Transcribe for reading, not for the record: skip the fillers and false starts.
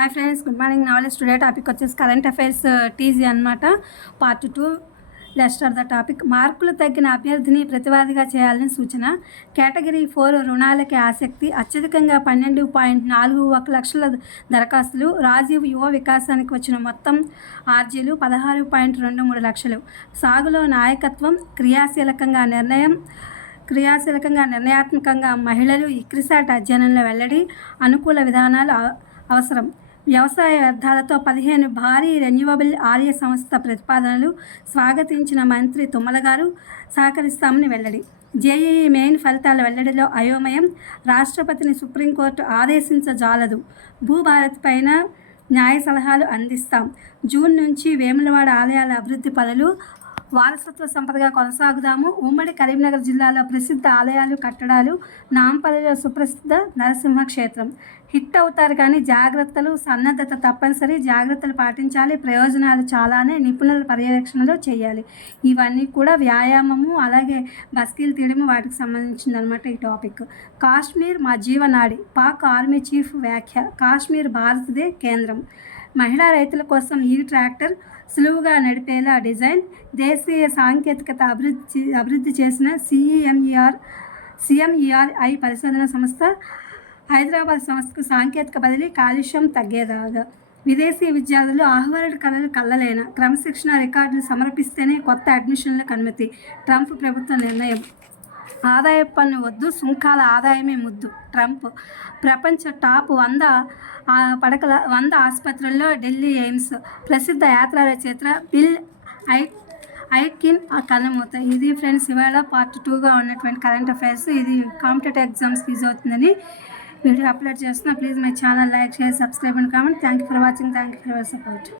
Hi friends, good morning. Knowledge today topic వచ్చేసి current affairs TG అనమాట. Part 2. Let's start the topic. మార్కులు తగ్గిన అభ్యర్థిని ప్రతివాదిగా చేయాలని సూచన. కేటగిరీ 4 రుణాలకి ఆసక్తి. అత్యధికంగా 12.41 లక్షల దరఖాస్తులు. రాజీవ్ యువ వికాసానికి వచ్చిన మొత్తం ఆర్జీలు 16.23 లక్షలు. సాగులో నాయకత్వం క్రియాశీలకంగా నిర్ణయాత్మకంగా మహిళలు ఇక్రిసాట్ అధ్యయనంలో వెల్లడి. అనుకూల విధానాలు అవసరం. వ్యవసాయ వ్యర్థాలతో 15 భారీ రెన్యూవబుల్ ఆర్య సంస్థ ప్రతిపాదనలు స్వాగతించిన మంత్రి తుమ్మల గారు. సహకరిస్తామని వెల్లడి. జేఈఈ మెయిన్ ఫలితాల వెల్లడిలో అయోమయం. రాష్ట్రపతిని సుప్రీంకోర్టు ఆదేశించజాలదు. భూభారతి పైన న్యాయ సలహాలు అందిస్తాం. జూన్ నుంచి వేములవాడ ఆలయాల అభివృద్ధి పనులు వారసత్వ సంపదగా కొనసాగుదాము. ఉమ్మడి కరీంనగర్ జిల్లాలో ప్రసిద్ధ ఆలయాలు, కట్టడాలు. నాంపల్లిలో సుప్రసిద్ధ నరసింహ క్షేత్రం. హిట్ అవుతారు కానీ జాగ్రత్తలు, సన్నద్ధత తప్పనిసరి. జాగ్రత్తలు పాటించాలి. ప్రయోజనాలు చాలానే నిపుణుల పర్యవేక్షణలో చేయాలి. ఇవన్నీ కూడా వ్యాయామము, అలాగే బస్కీలు తీయడము వాటికి సంబంధించింది అనమాట ఈ టాపిక్. కాశ్మీర్ మా జీవనాడి. పాక్ ఆర్మీ చీఫ్ వ్యాఖ్య. కాశ్మీర్ భారత్దే కేంద్రం. మహిళా రైతుల కోసం ఈ ట్రాక్టర్ సులువుగా నడిపేలా డిజైన్. దేశీయ సాంకేతికత అభివృద్ధి చేసిన సిఎంఈఆర్ఐ పరిశోధన సంస్థ. హైదరాబాద్ సంస్థకు సాంకేతిక బదిలీ. కాలుష్యం తగ్గేదాగా. విదేశీ విద్యార్థులు ఆహ్వాన కళలు కళ్ళలేన. క్రమశిక్షణ రికార్డులు సమర్పిస్తేనే కొత్త అడ్మిషన్లకు అనుమతి. ట్రంప్ ప్రభుత్వ నిర్ణయం. ఆదాయపు పన్ను వద్దు, సుంకాల ఆదాయమే ముద్దు. ట్రంప్. ప్రపంచ టాప్ 100 ఆసుపత్రుల్లో ఢిల్లీ ఎయిమ్స్. ప్రసిద్ధ యాత్రా రచయిత బిల్ ఐట్కిన్ కన్నుమూత. ఇది ఫ్రెండ్స్ ఇవాళ పార్ట్ 2గా ఉన్నటువంటి కరెంట్ అఫైర్స్. ఇది కాంపిటేటివ్ ఎగ్జామ్స్కి యూజ్ అవుతుందని వీడియో అప్లోడ్ చేస్తున్నా. Please my channel like, share, subscribe and comment. Thank you for watching. Thank you for your support.